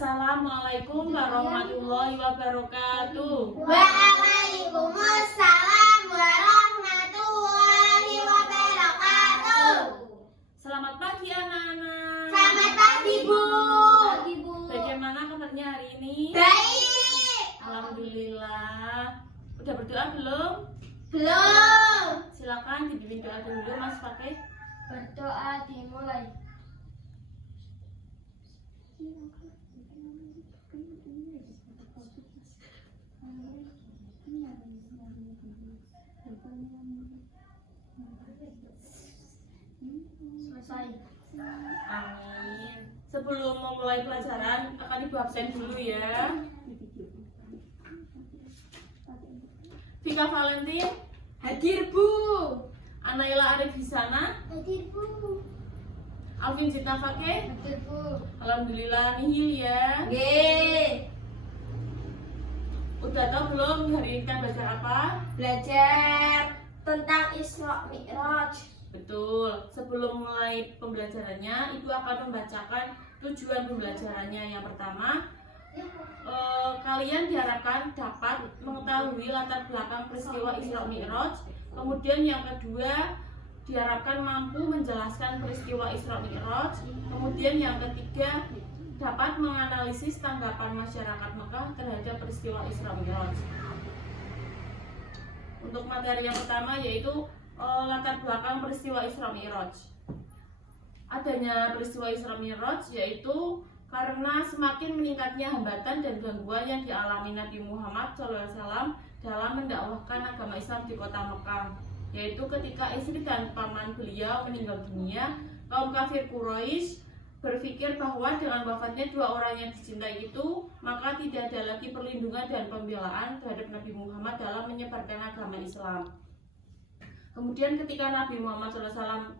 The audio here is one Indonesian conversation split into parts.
Assalamualaikum warahmatullahi wabarakatuh. Waalaikumsalam warahmatullahi wabarakatuh. Selamat pagi anak-anak. Selamat pagi, Bu. Bagaimana kabarnya hari ini? Baik. Alhamdulillah. Udah berdoa belum? Belum. Silakan dibimbing doa dulu Mas pakai. Berdoa dimulai. Selesai. Amin. Sebelum memulai pelajaran akan Ibu absen dulu ya. Vika Valentin hadir Bu. Anaila Arif Hisana Hadir, Bu. Alvin Cita Fakih. Hadir, Bu. Alhamdulillah nihil ya. Ye. Udah tahu belum hari ini kita belajar apa? Belajar tentang Isra Mi'raj. Betul. Sebelum mulai pembelajarannya, Ibu akan membacakan tujuan pembelajarannya. Yang pertama, kalian diharapkan dapat mengetahui latar belakang peristiwa Isra Mi'raj. Kemudian yang kedua, diharapkan mampu menjelaskan peristiwa Isra Mi'raj. Kemudian yang ketiga, dapat menganalisis tanggapan masyarakat Mekah terhadap peristiwa Isra Mi'raj. Untuk materi yang pertama yaitu latar belakang peristiwa Isra Mi'raj. Adanya peristiwa Isra Mi'raj yaitu karena semakin meningkatnya hambatan dan gangguan yang dialami Nabi Muhammad SAW dalam mendakwahkan agama Islam di kota Mekah, yaitu ketika istri dan paman beliau meninggal dunia, kaum kafir Quraisy berpikir bahwa dengan wafatnya dua orang yang dicintai itu, maka tidak ada lagi perlindungan dan pembelaan terhadap Nabi Muhammad dalam menyebarkan agama Islam. Kemudian ketika Nabi Muhammad SAW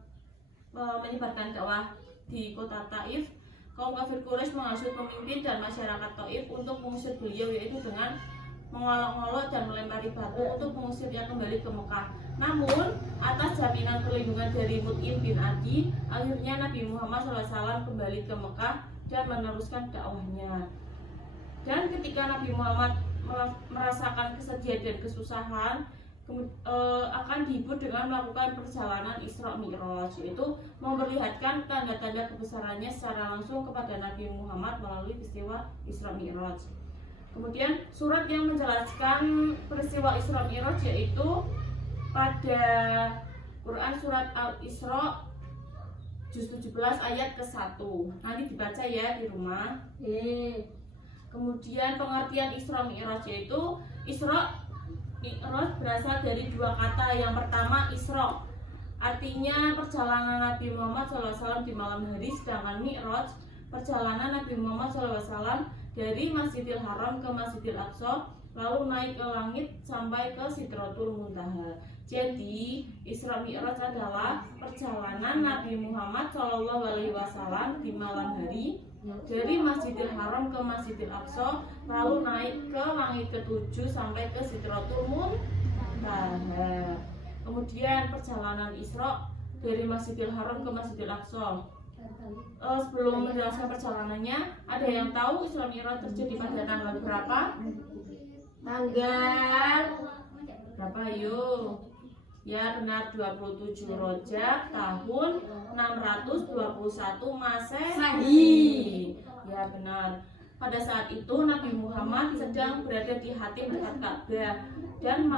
menyebarkan dakwah di kota Taif, kaum kafir Quraisy menghasut pemimpin dan masyarakat Taif untuk mengusir beliau, yaitu dengan mengolok-olok dan melempari batu untuk mengusirnya kembali ke Mekah. Namun, atas jaminan perlindungan dari Mut'im bin Adi, akhirnya Nabi Muhammad SAW kembali ke Mekah dan meneruskan dakwahnya. Dan ketika Nabi Muhammad merasakan kesedihan dan kesusahan, akan dihibur dengan melakukan perjalanan Isra Mi'raj, yaitu memperlihatkan tanda-tanda kebesarannya secara langsung kepada Nabi Muhammad melalui peristiwa Isra Mi'raj. Kemudian surat yang menjelaskan peristiwa Isra Mi'raj yaitu pada Quran surat Al-Isra juz 17 ayat ke-1. Nanti dibaca ya di rumah. Kemudian pengertian Isra Mi'raj yaitu Isra Mi'raj berasal dari dua kata. Yang pertama Isra, artinya perjalanan Nabi Muhammad SAW di malam hari, sedangkan Mi'raj perjalanan Nabi Muhammad SAW dari Masjidil Haram ke Masjidil Aqsa, lalu naik ke langit sampai ke Sidratul Muntaha. Jadi Isra Mi'raj adalah perjalanan Nabi Muhammad SAW di malam hari dari Masjidil Haram ke Masjidil Aqsa, lalu naik ke langit ke-7 sampai ke Sidratul Muntaha. Kemudian perjalanan Isra dari Masjidil Haram ke Masjidil Aqsa. Sebelum menjelaskan perjalanannya, ada yang tahu Isra Mi'raj terjadi pada tanggal berapa? Tanggal Berapa yuk? Ya benar, 27 Rajab tahun 621 Masehi. Ya benar. Pada saat itu Nabi Muhammad sedang berada di hati dekat Ka'bah, dan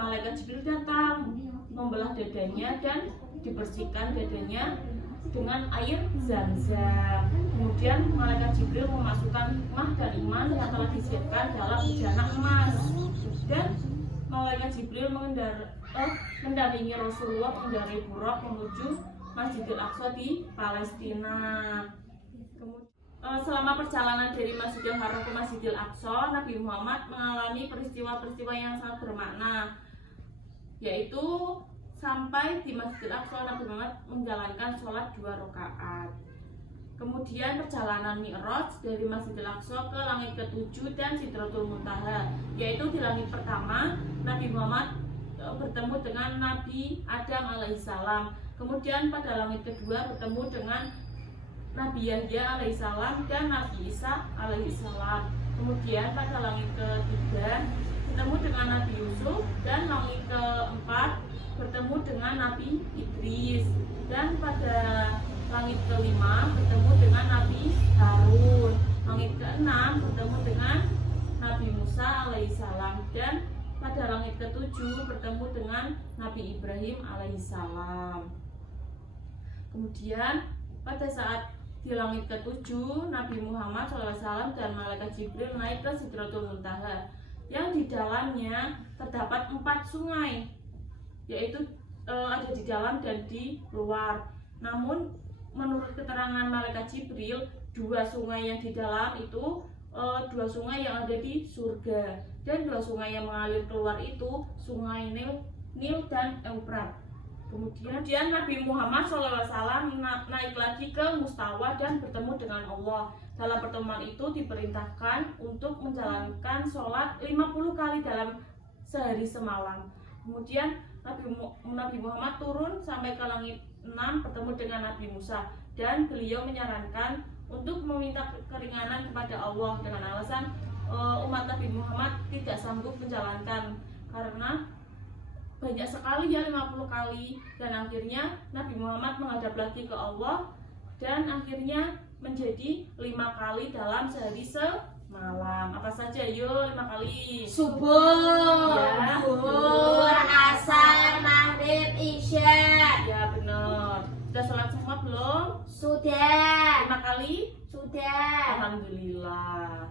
malaikat Jibril datang membelah dadanya dan dibersihkan dadanya dengan air Zam-Zam. Kemudian malaikat Jibril memasukkan hikmah dan iman yang telah disiapkan dalam bejana emas, dan malaikat Jibril mendampingi Rasulullah mengendarai buraq menuju Masjidil Aqsa di Palestina. Selama perjalanan dari Masjidil Haram ke Masjidil Aqsa, Nabi Muhammad mengalami peristiwa-peristiwa yang sangat bermakna, yaitu sampai di Masjidil Aqsa Nabi Muhammad menjalankan sholat 2 rakaat. Kemudian perjalanan Mi'raj dari Masjidil Aqsa ke langit ke-7 dan Sidratul Muntaha, yaitu di langit pertama Nabi Muhammad bertemu dengan Nabi Adam alaihissalam. Kemudian pada langit kedua bertemu dengan Nabi Yahya alaihissalam dan Nabi Isa alaihissalam. Kemudian pada langit ketiga bertemu dengan Nabi Yusuf, dan langit keempat bertemu dengan Nabi Idris, dan pada langit kelima bertemu dengan Nabi Harun. Langit keenam bertemu dengan Nabi Musa alaihissalam, dan pada langit ketujuh bertemu dengan Nabi Ibrahim alaihissalam. Kemudian pada saat di langit ketujuh, Nabi Muhammad SAW dan Malaikat Jibril naik ke Sidratul Muntaha, yang di dalamnya terdapat 4 sungai, yaitu ada di dalam dan di luar. Namun menurut keterangan Malaikat Jibril, 2 sungai yang di dalam itu 2 sungai yang ada di surga, dan 2 sungai yang mengalir keluar itu sungai Nil dan Eufrat. Kemudian Nabi Muhammad SAW naik lagi ke Mustawa dan bertemu dengan Allah. Dalam pertemuan itu diperintahkan untuk menjalankan sholat 50 kali dalam sehari semalam. Kemudian Nabi Muhammad turun sampai ke langit 6 bertemu dengan Nabi Musa, dan beliau menyarankan untuk meminta keringanan kepada Allah dengan alasan umat Nabi Muhammad tidak sanggup menjalankan karena banyak sekali ya 50 kali, dan akhirnya Nabi Muhammad menghadap lagi ke Allah, dan akhirnya menjadi 5 kali dalam sehari semalam. Apa saja? Yuk, 5 kali. Subuh, Ya. zuhur, asar, maghrib, isya. Ya benar. Sudah sholat semua belum? Sudah. 5 kali? Sudah. Alhamdulillah.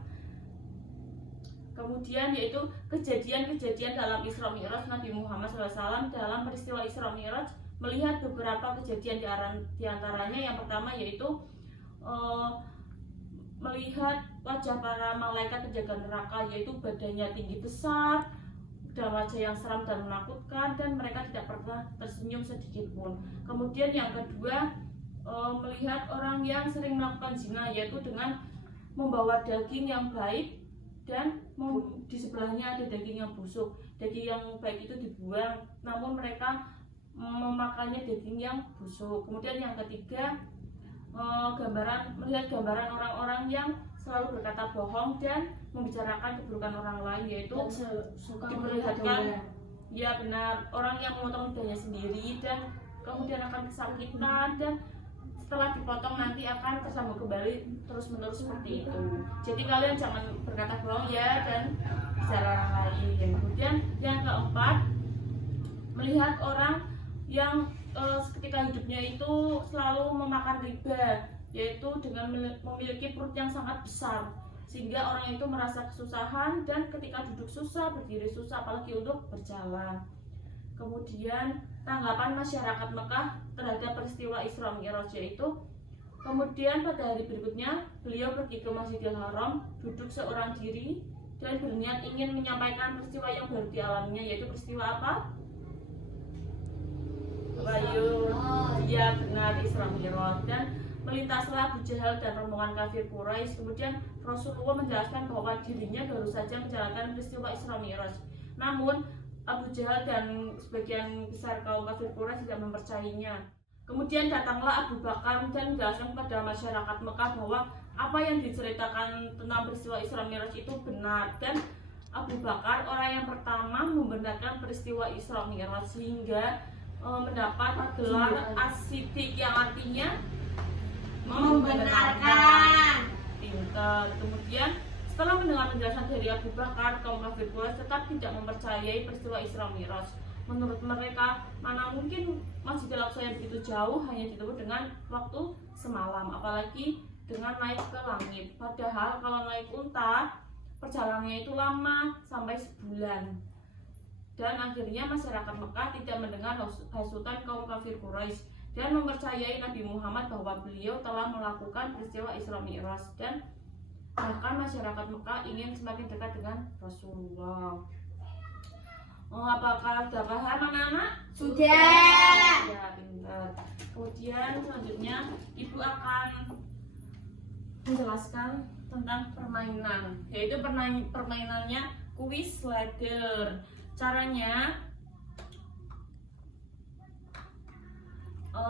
Kemudian yaitu kejadian-kejadian dalam Isra Mi'raj Nabi Muhammad SAW. Dalam peristiwa Isra Mi'raj melihat beberapa kejadian di antaranya. Yang pertama yaitu melihat wajah para malaikat penjaga neraka, yaitu badannya tinggi besar dan wajah yang seram dan menakutkan, dan mereka tidak pernah tersenyum sedikit pun. Kemudian yang kedua, melihat orang yang sering melakukan zina, yaitu dengan membawa daging yang baik dan di sebelahnya ada daging yang busuk. Daging yang baik itu dibuang, namun mereka memakannya daging yang busuk. Kemudian yang ketiga, melihat gambaran orang-orang yang selalu berkata bohong dan membicarakan keburukan orang lain, yaitu diperlihatkan, ya benar, orang yang memotong lidahnya sendiri dan kemudian akan kesakitan, dan setelah dipotong nanti akan tersambung kembali terus-menerus seperti itu. Jadi kalian jangan berkata bohong ya, dan bicara orang lain. Kemudian yang keempat, melihat orang yang ketika hidupnya itu selalu memakan riba, yaitu dengan memiliki perut yang sangat besar, sehingga orang itu merasa kesusahan dan ketika duduk susah, berdiri susah, apalagi untuk berjalan. Kemudian tanggapan masyarakat Mekah terhadap peristiwa Isra Mi'raj yaitu, kemudian pada hari berikutnya beliau pergi ke Masjidil Haram, duduk seorang diri dan berniat ingin menyampaikan peristiwa yang baru dialaminya, yaitu peristiwa apa? Ayo, ya benar, Isra Mi'raj. Dan melintaslah Abu Jahal dan rombongan kafir Quraisy. Kemudian Rasulullah menjelaskan bahwa dirinya baru saja menjalankan peristiwa Isra Mi'raj. Namun Abu Jahal dan sebagian besar kaum kafir Quraisy tidak mempercayainya. Kemudian datanglah Abu Bakar dan menjelaskan kepada masyarakat Mekah bahwa apa yang diceritakan tentang peristiwa Isra Mi'raj itu benar, dan Abu Bakar orang yang pertama membenarkan peristiwa Isra Mi'raj sehingga mendapat gelar As-Siddiq yang artinya Membenarkan. Pintar. Kemudian setelah mendengar penjelasan dari Abu Bakar, kaum kafir Quraisy tetap tidak mempercayai peristiwa Isra Mi'raj. Menurut mereka, mana mungkin Masjidil Aqsa yang begitu jauh hanya ditempuh dengan waktu semalam, apalagi dengan naik ke langit. Padahal kalau naik unta, perjalanannya itu lama, sampai sebulan. Dan akhirnya masyarakat Mekah tidak mendengar hasutan kaum kafir Quraisy dan mempercayai Nabi Muhammad bahwa beliau telah melakukan peristiwa Isra Mi'raj, dan bahkan masyarakat Mekah ingin semakin dekat dengan Rasulullah. Apakah sudah paham anak-anak? Sudah. Ya, benar. Kemudian selanjutnya Ibu akan menjelaskan tentang permainan, yaitu permainannya kuis ladder. Caranya,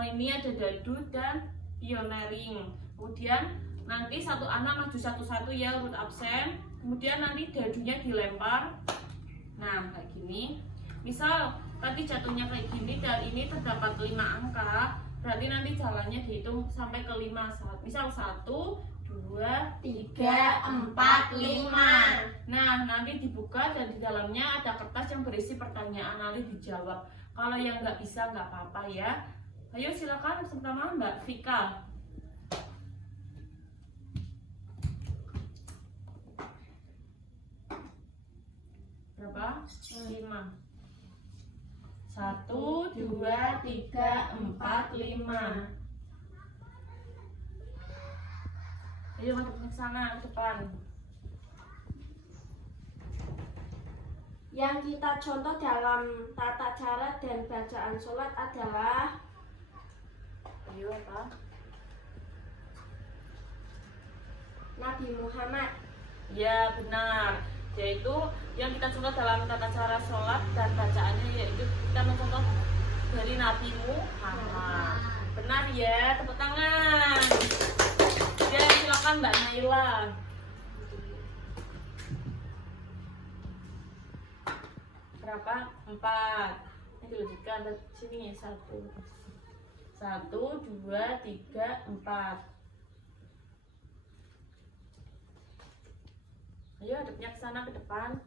ini ada dadu dan pioneering. Kemudian nanti satu anak maju satu-satu ya urut absen. Kemudian nanti dadunya dilempar. Nah, kayak gini. Misal tadi jatuhnya kayak gini dan ini terdapat 5 angka, berarti nanti jalannya dihitung sampai ke 5. Misal 1, 2, 3, 4, 5. Nah, nanti dibuka dan di dalamnya ada kertas yang berisi pertanyaan, nanti dijawab. Kalau yang nggak bisa nggak apa-apa ya. Ayo silakan pertama Mbak Vika. Berapa? 5. 1, 2, 3, 4, 5. Ayo masuk ke sana, ke depan. Yang kita contoh dalam tata cara dan bacaan sholat adalah Ayo apa? Nabi Muhammad. Ya benar. Yaitu yang kita contoh dalam tata cara sholat dan bacaannya yaitu kita mencontoh dari Nabi Muhammad. Benar ya, tepuk tangan. Ya silakan Mbak Naila. Berapa? 4. Ini dilanjutkan ke sini 1. 1, 2, 3, 4. Ayo hadapnya ke sana ke depan.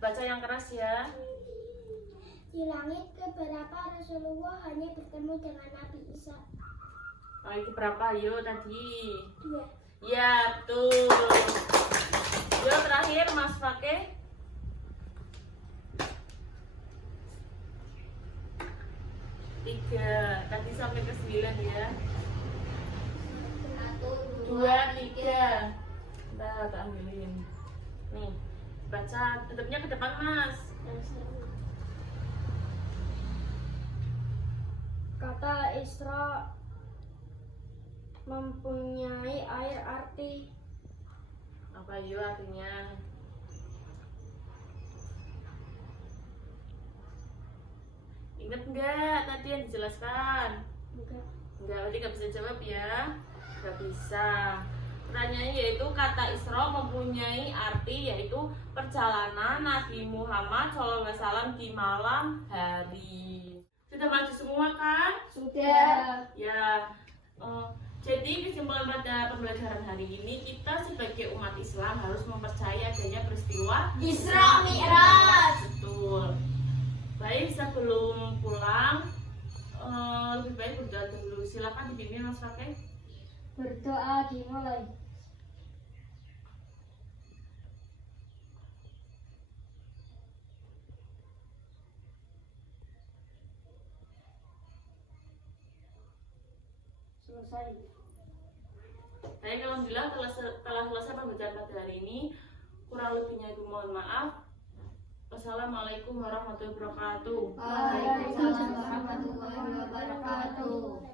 Baca yang keras ya. Di langit keberapa Rasulullah hanya bertemu dengan Nabi Isa? Oh, itu berapa? Ayo tadi. 2. Ya, betul. Yo terakhir Mas Fakih. 3. Tadi sampai ke 9 ya. 2, 3. Bentar, tak ambilin. Nih, baca tetapnya ke depan Mas. Kata Isra mempunyai air arti. Apa yo artinya? Ingat nggak tadi yang dijelaskan? Enggak. Enggak, berarti nggak bisa jawab ya? Nggak bisa. Pertanyaannya yaitu kata Isra mempunyai arti yaitu perjalanan Nabi Muhammad SAW di malam hari. Sudah maju semua kan? Sudah. Ya. Jadi kesimpulan pada pembelajaran hari ini kita sebagai umat Islam harus mempercayai adanya peristiwa Isra Mi'raj. Betul. Baik, sebelum pulang lebih baik berdoa dulu. Silakan dipimpin Mas Fakih. Berdoa dimulai. Selesai. Baik, alhamdulillah telah selesai pembelajaran pada hari ini. Kurang lebihnya itu mohon maaf. Wassalamualaikum warahmatullahi wabarakatuh. Waalaikumsalam warahmatullahi wabarakatuh.